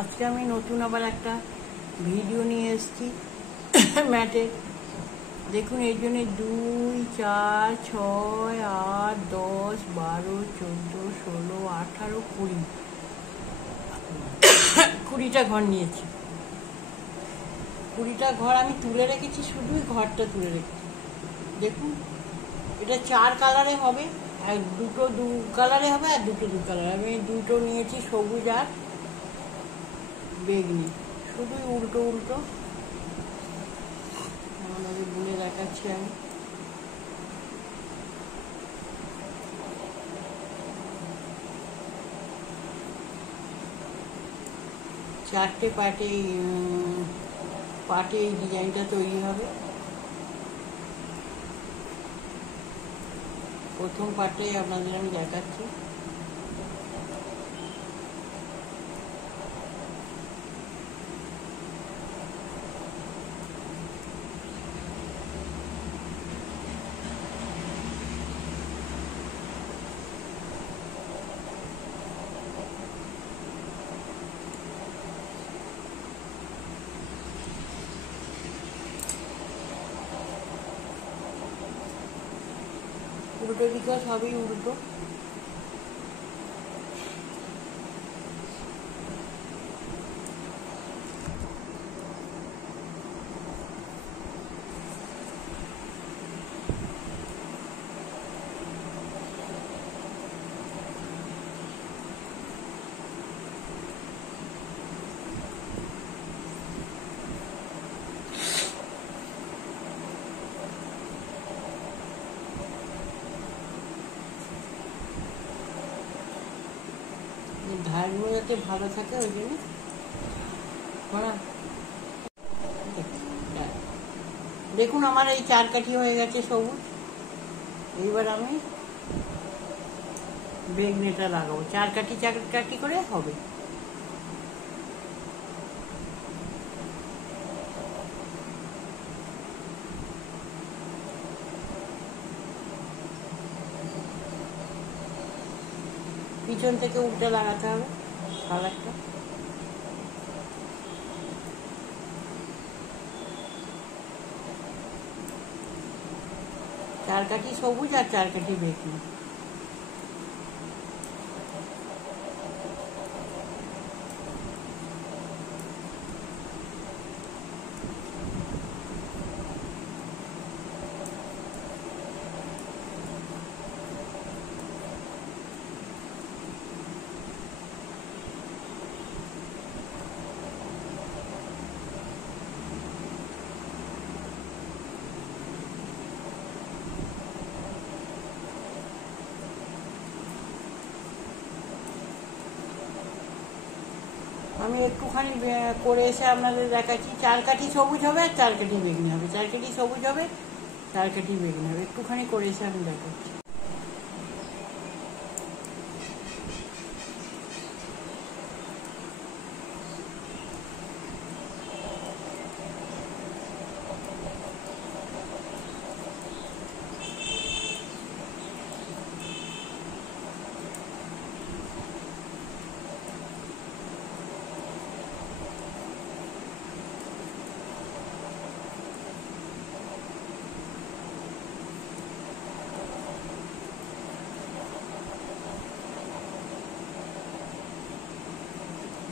আজকে আমি নতুন আবার একটা ভিডিও নিয়ে এসেছি ম্যাটের। দেখুন এই জন্য 2, 4, 6, 8, 10, 12, 14, 16, 18, 20টা ঘর নিয়েছি। 20টা ঘর আমি তুলে রেখেছি, শুধুই ঘরটা তুলে রেখেছি। দেখুন এটা 4 কালারে হবে, আর দুটো 2 কালারে হবে, আর দুটো 2 কালারে। আমি দুটো নিয়েছি, সবুজ আর বেগনি, শুধুই উল্টো উল্টো। আমাদের বুনে দেখাচ্ছি আমি। চারটে পাটে এই ডিজাইনটা তৈরি হবে। প্রথম পাটে আপনাদের আমি দেখাচ্ছি। উল্টো দিকে সবই উল্টো। ধারগুলো যাতে ভালো থাকে ওই জন্য দেখুন আমার এই 4 কাঠি হয়ে গেছে সবুজ। এইবার আমি বেগনিটা লাগাবো। 4 কাঠি 4 কাঠি করে হবে। পিছন থেকে উল্টে লাগাতে হবে কালারটা। চার কাঠি সবুজ আর 4 কাঠি বেগনি। আমি একটুখানি করে এসে আপনাদের দেখাচ্ছি। 4 কাঠি সবুজ হবে আর 4 কাঠি বেগনি হবে। 4 কাঠি সবুজ হবে, 4 কাঠি বেগনি হবে। একটুখানি করে এসে আমি দেখাচ্ছি।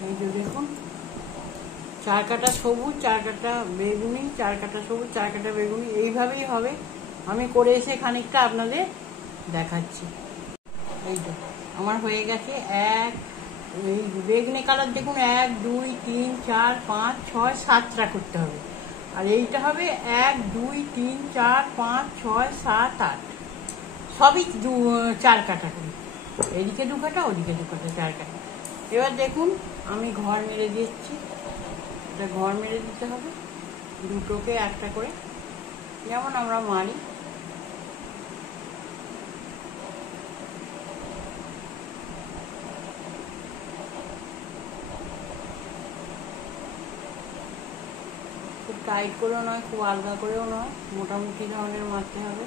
এই যে দেখুন 4 কাটা সবুজ, 4 কাটা বেগুনি, 4 কাটা সবুজ, 4 কাটা বেগুনি, এইভাবেই হবে। আমি করে এসে খানিকটা আপনাদের দেখাচ্ছি। এই তো আমার হয়ে গেছে। এই বেগুনি কালার দেখুন 1, 2, 3, 4, 5, 6, 7টা করতে হবে। আর এইটা হবে 1, 2, 3, 4, 5, 6, 7, 8, সবই 4 কাটা করে। এদিকে 2 কাটা, ওদিকে 2 কাটা, 4 কাটা। এবার দেখুন আমি ঘর মেরে দিচ্ছি। এটা ঘর মেরে দিতে হবে, দুটোকে একটা করে, যেমন আমরা মারি। খুব টাইট করেও নয়, খুব আলগা করেও নয়, মোটামুটি ধরনের মারতে হবে।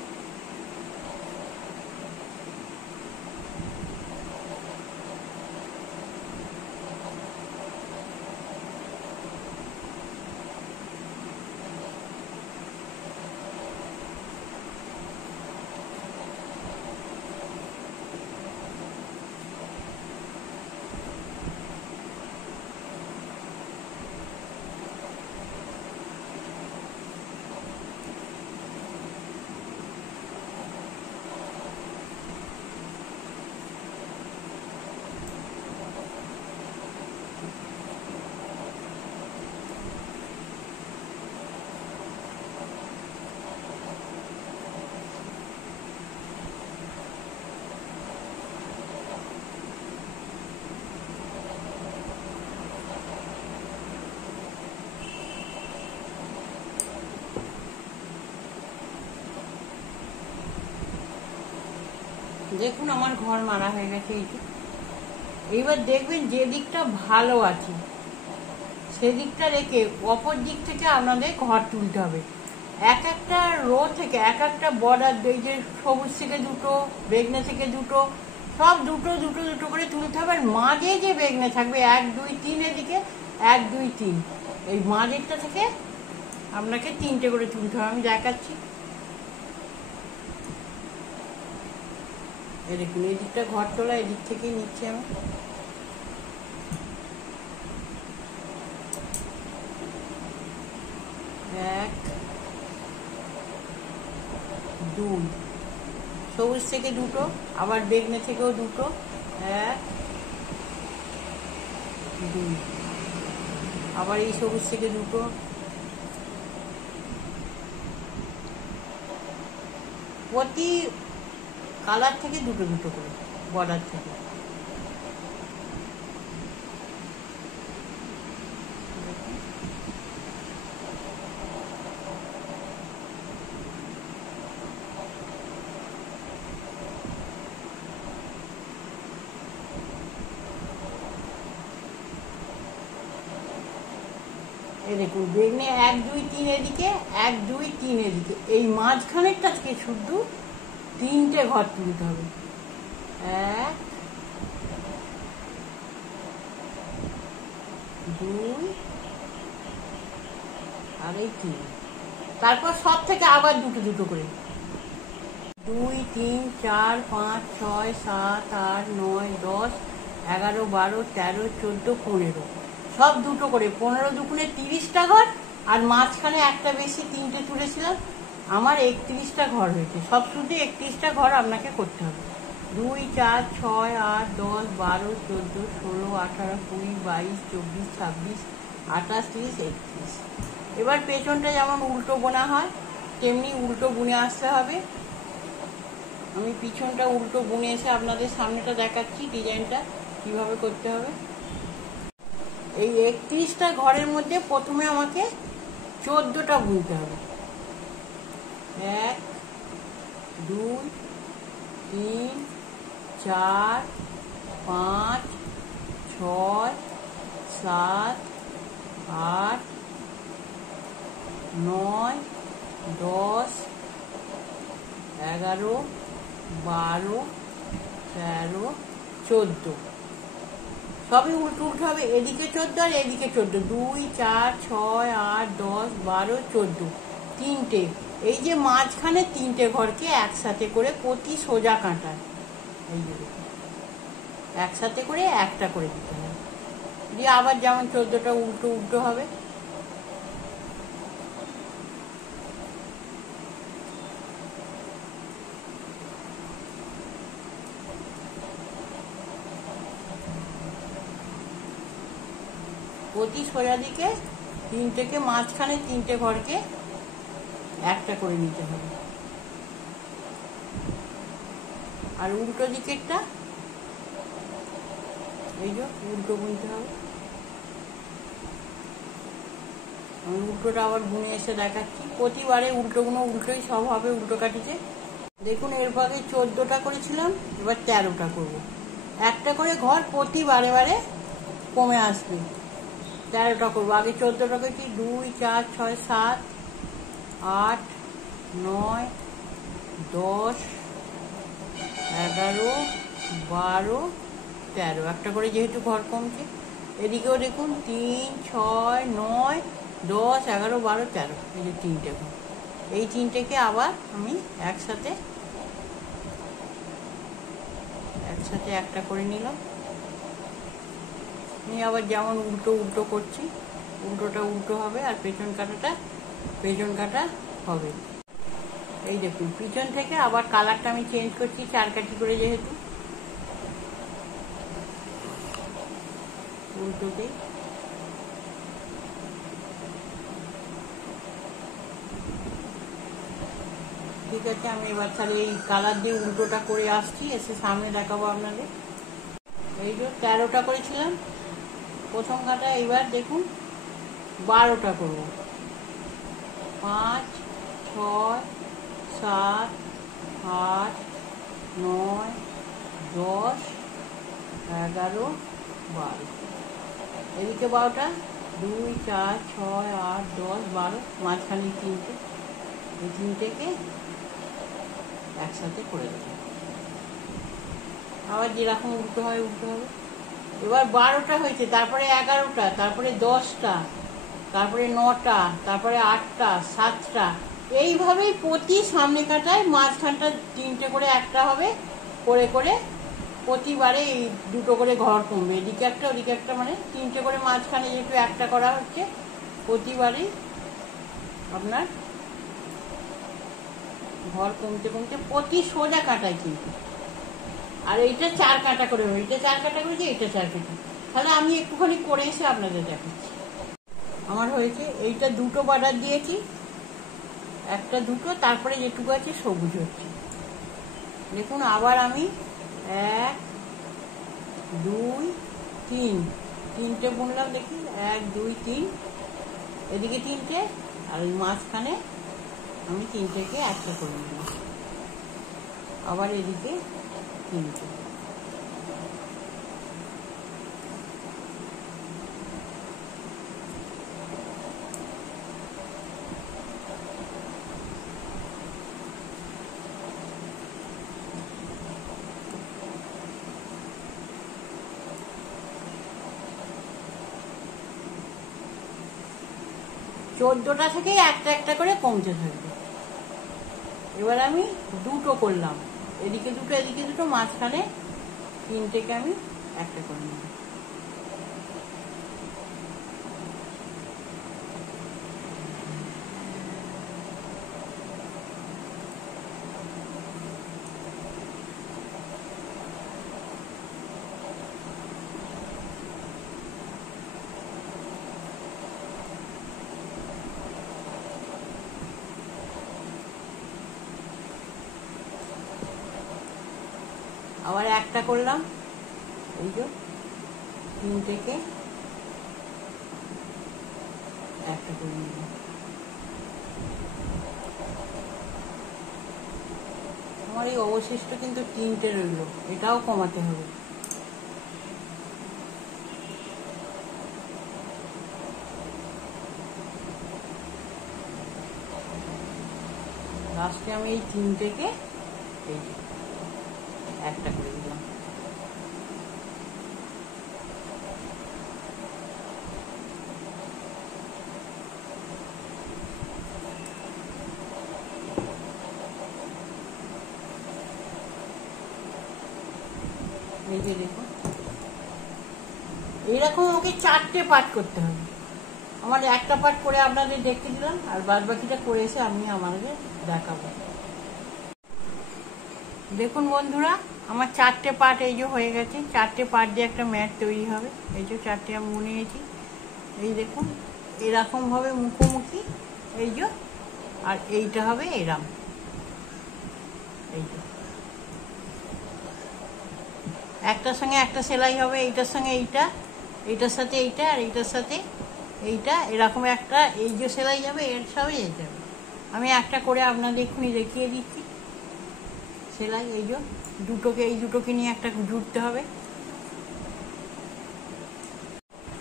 দেখুন আমার ঘর মারা হয়ে গেছে। এইবার দেখবেন যে দিকটা ভালো আছে সেদিকটা রেখে অপর দিক থেকে আপনাদের ঘর তুলতে হবে। এক একটা রো থেকে এক একটা বর্ডার, এই যে সবুজ থেকে দুটো, বেগনে থেকে দুটো, সব দুটো দুটো দুটো করে তুলতে হবে। আর মাঝে যে বেগনে থাকবে 1 2 3 এদিকে 1 2 3, এই মাঝেরটা থেকে আপনাকে 3টে করে তুলতে হবে। আমি দেখাচ্ছি। এই দেখুন এই দিকটা ঘর তোলা, এদিক থেকেই নিচ্ছি আমি। এক দুই, সবুজ থেকে দুটো, আবার বেগনে থেকেও দুটো, 1 2, আবার এই সবুজ থেকে দুটো, প্রতি কালার থেকে দুটো দুটো করে বর্ডার থেকে। এই দেখুন বেগনে 1 2 3 এদিকে 1 2 3 এদিকে, এই মাঝখানেরটা থেকে শুধু 3টে ঘর তুলতে হবে। 1 2 আর এই 3, তারপর সব থেকে আবার দুটো দুটো করে 2 3 4 5 6 7 8 9 10 11 12 13 14 15, সব দুটো করে 15 দুগুণে 30টা ঘর। আর মাঝখানে একটা বেশি 3টে তুলেছিলাম, আমার 31টা ঘর হয়েছে। সব শুধু 31টা ঘর আপনাকে করতে হবে। 2 4 6 8 10 12 14 16 18 20 22 24 26 28 30 31। এবার পেছনটা যেমন উল্টো বোনা হয় তেমনি উল্টো বুনে আসতে হবে। আমি পিছনটা উল্টো বুনে এসে আপনাদের সামনেটা দেখাচ্ছি ডিজাইনটা কিভাবে করতে হবে। এই 31টা ঘরের মধ্যে প্রথমে আমাকে 14টা বুনতে হবে। 1 2 3 4 5 6 7 8 9 10 11 12 13 14, সবই উল্টো উল্টো হবে। এদিকে 14 আর এদিকে 14, 2 4 6 8 10 12 14, 3টে। এই যে মাঝখানে 3টে ঘরকে একসাথে করে প্রতি সোজা কাঁটায় এই যে একসাথে করে একটা করে দিতে হবে। দিয়ে আবার যেমন 14টা উল্টো উল্টো হবে। প্রতি সোজা দিকে 3টেকে মাঝখানে 3টে ঘরকে একটা করে নিতে হবে। আর উল্টো দিকেরটা এই যে উল্টো বুনতে হবে। আমি উল্টোটা আবার বুনে এসে দেখাচ্ছি। প্রতিবারে উল্টোগুলো উল্টোই সব হবে উল্টো কাটিতে। দেখুন এর ভাগে 14টা করেছিলাম, এবার 13টা করব। একটা করে ঘর প্রতি বারে বারে কমে আসবে। 13টা করবো। আগে 14টা করেছি 2 4 6 7 8 9 10 11 12 13, একটা করে যেহেতু ঘর কমছে। এদিকেও দেখুন 3 6 9 10 11 12 13, এই যে 3টে ঘর। এই 3টেকে আবার আমি একসাথে একটা করে নিলাম। নিয়ে আবার যেমন উল্টো উল্টো করছি, উল্টোটা উল্টো হবে আর পেছন কাটা হবে। এই দেখুন পিছন থেকে আবার কালারটা আমি চেঞ্জ করছি 4 কাঠি করে, যেহেতু উল্টোতেই। ঠিক আছে, আমি এবার তাহলে এই কালার দিয়ে উল্টোটা করে আসছি, এসে সামনে দেখাবো আপনাদের। এই যে 13টা করেছিলাম প্রথম কাটা, এইবার দেখুন 12টা করব। 5 6 7 8 9 10, 11, 12, এদিকে 12টা, 2, 4, 6, 8, 10, 12, মাঝখানে 3টে, এই 3টেকে একসাথে করে দেবো। আবার যেরকম উল্টো হয় উল্টো হবে। এবার 12টা হয়েছে, তারপরে 11টা, তারপরে 10টা, তারপরে 9টা, তারপরে 8টা, 7টা, এইভাবেই প্রতি সামনে কাটায় মাঝখানটা 3টে করে একটা হবে, করে করে প্রতিবারে এই 2টো করে ঘর কমবে, এদিকে একটা ওদিকে একটা, মানে 3টে করে মাঝখানে যেহেতু একটা করা হচ্ছে, প্রতিবারেই আপনার ঘর কমতে কমতে প্রতি সোজা কাটায় কিন্তু। আর এইটা 4 কাটা করে হবে, এইটা 4 কাটা করেছি, এইটা 4 কাটা। তাহলে আমি একটুখানি করে এসে আপনাদের দেখাচ্ছি। আমার হয়েছে এইটা 2টো বর্ডার দিয়েছি, একটা 2টো, তারপরে যেটুকু আছে সবুজ হচ্ছে। দেখুন আবার আমি 1, 2, 3, 3টে বুনলাম, দেখি 1, 2, 3, এদিকে 3টে, আর ওই মাঝখানে আমি 3টেকে একটা করে নিলাম, আবার এদিকে 3টে। চোদ্দটা থেকেই একটা একটা করে কমতে থাকবে। এবার আমি 2টো করলাম, এদিকে 2টো এদিকে 2টো, মাঝখানে 3টেকে আমি একটা করে নিলাম। আবার একটা করলাম, এই যে 3টেকে একটা করে নিলাম। আমার এই অবশিষ্ট কিন্তু 3টে রইল, এটাও কমাতে হবে। লাস্টে আমি এই 3টেকে এই যে একটা করে দিলাম। এই যে দেখুন, এইরকম আমাকে 4টে পার্ট করতে হবে। আমার একটা পার্ট করে আপনাদের দেখতে দিলাম, আর বাদ বাকিটা করে এসে আমি আমাদের দেখাবো। দেখুন বন্ধুরা, আমার 4টে পার্ট এই যে হয়ে গেছে। 4টে পার্ট দিয়ে একটা ম্যাট তৈরি হবে। এই যে 4টে আমি বুনিয়েছি, এই দেখুন এরকম হবে মুখোমুখি, এই যে, আর এইটা হবে এরকম, এই যে একটার সঙ্গে একটা সেলাই হবে, এইটার সঙ্গে এইটা, এইটার সাথে এইটা, আর এইটার সাথে এইটা, এরকম একটা এই যে সেলাই যাবে, এর সবই এই যাবে। আমি একটা করে আপনাদের এক্ষুনি দেখিয়ে দিচ্ছি সেলাই। এই যে এই দুটোকে নিয়ে একটা জুড়তে হবে,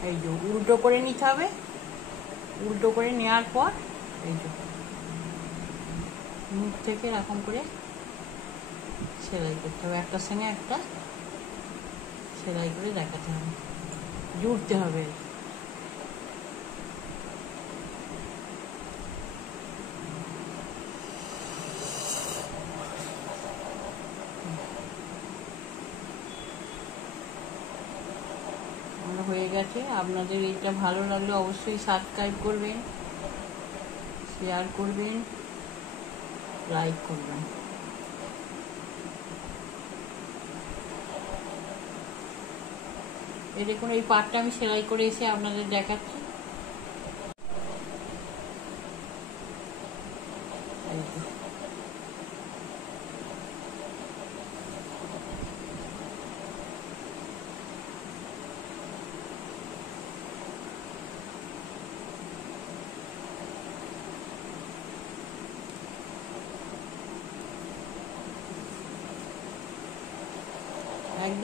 এই যে উল্টো করে নিতে হবে। উল্টো করে নেওয়ার পর এই যে মুখ থেকে এরকম করে সেলাই করতে হবে, একটার সঙ্গে একটা সেলাই করে দেখাতে হবে, জুড়তে হবে। হয়ে গেছে। আপনাদের এটা ভালো লাগলে অবশ্যই সাবস্ক্রাইব করবেন, শেয়ার করবেন, লাইক করবেন। এই দেখুন এই পাটটা আমি সেলাই করে এসে আপনাদের দেখাচ্ছি।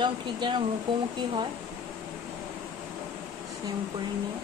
একদম ঠিক যেন মুখোমুখি হয়, সেম করে নিয়ে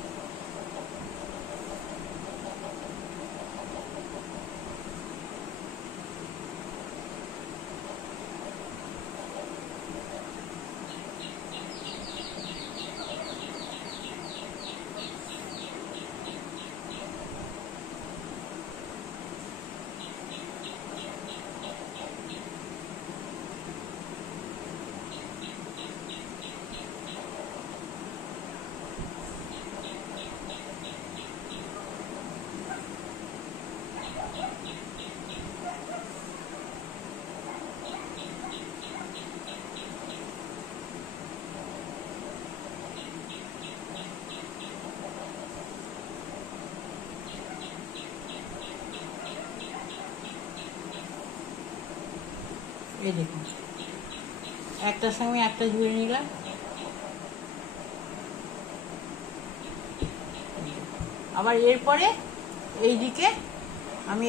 এই দেখুন একটার সঙ্গে একটা জুড়ে নিলাম। আবার এরপরে এইদিকে আমি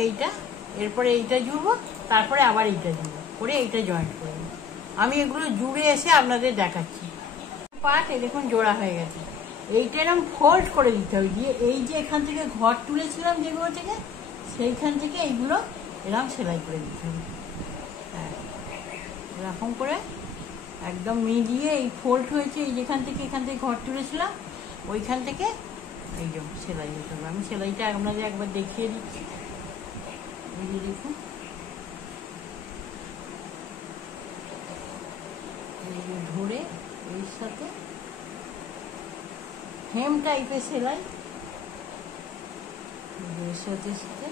এরপরে এইটা জুড়বো, তারপরে আবার এইটা জুড়বো করে এইটা জয়েন্ট করবো। আমি এগুলো জুড়ে এসে আপনাদের দেখাচ্ছি। পার্ট এই দেখুন জোড়া হয়ে গেছে। এইটা এরকম ফোল্ড করে দিতে হবে, দিয়ে এই যে এখান থেকে ঘর তুলেছিলাম যেগুলো থেকে, সেইখান থেকে এইগুলো এরকম সেলাই করে দিতে হবে। হ্যাঁ, এরকম করে একদম মিলিয়ে এই ফোল্ড হয়েছে, এই যেখান থেকে এখান থেকে ঘর তুলেছিলাম ওইখান থেকে এই যে সেলাই হতে হবে। আমি সেলাইটা আপনাদের একবার দেখিয়ে দিচ্ছি। এই যে দেখুন, এই যে ধরে এর সাথে হেম টাইপের সেলাই, এর সাথে সাথে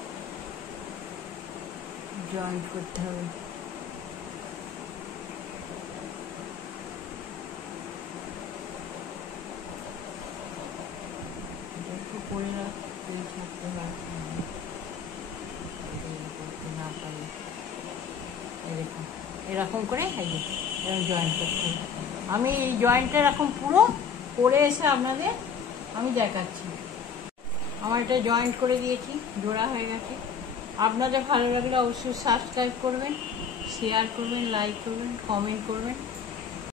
জয়েন্ট করতে হবে। করে থাকতে হয় না পারে, এরকম এরকম করে এরকম জয়েন্ট করতে হবে। আমি এই জয়েন্টটা এরকম পুরো করে এসে আপনাদের আমি দেখাচ্ছি। আমার এটা জয়েন্ট করে দিয়েছি, জোড়া হয়ে গেছে। আপনাদের ভালো লাগলে অবশ্যই সাবস্ক্রাইব করবেন, শেয়ার করবেন, লাইক করবেন, কমেন্ট করবেন।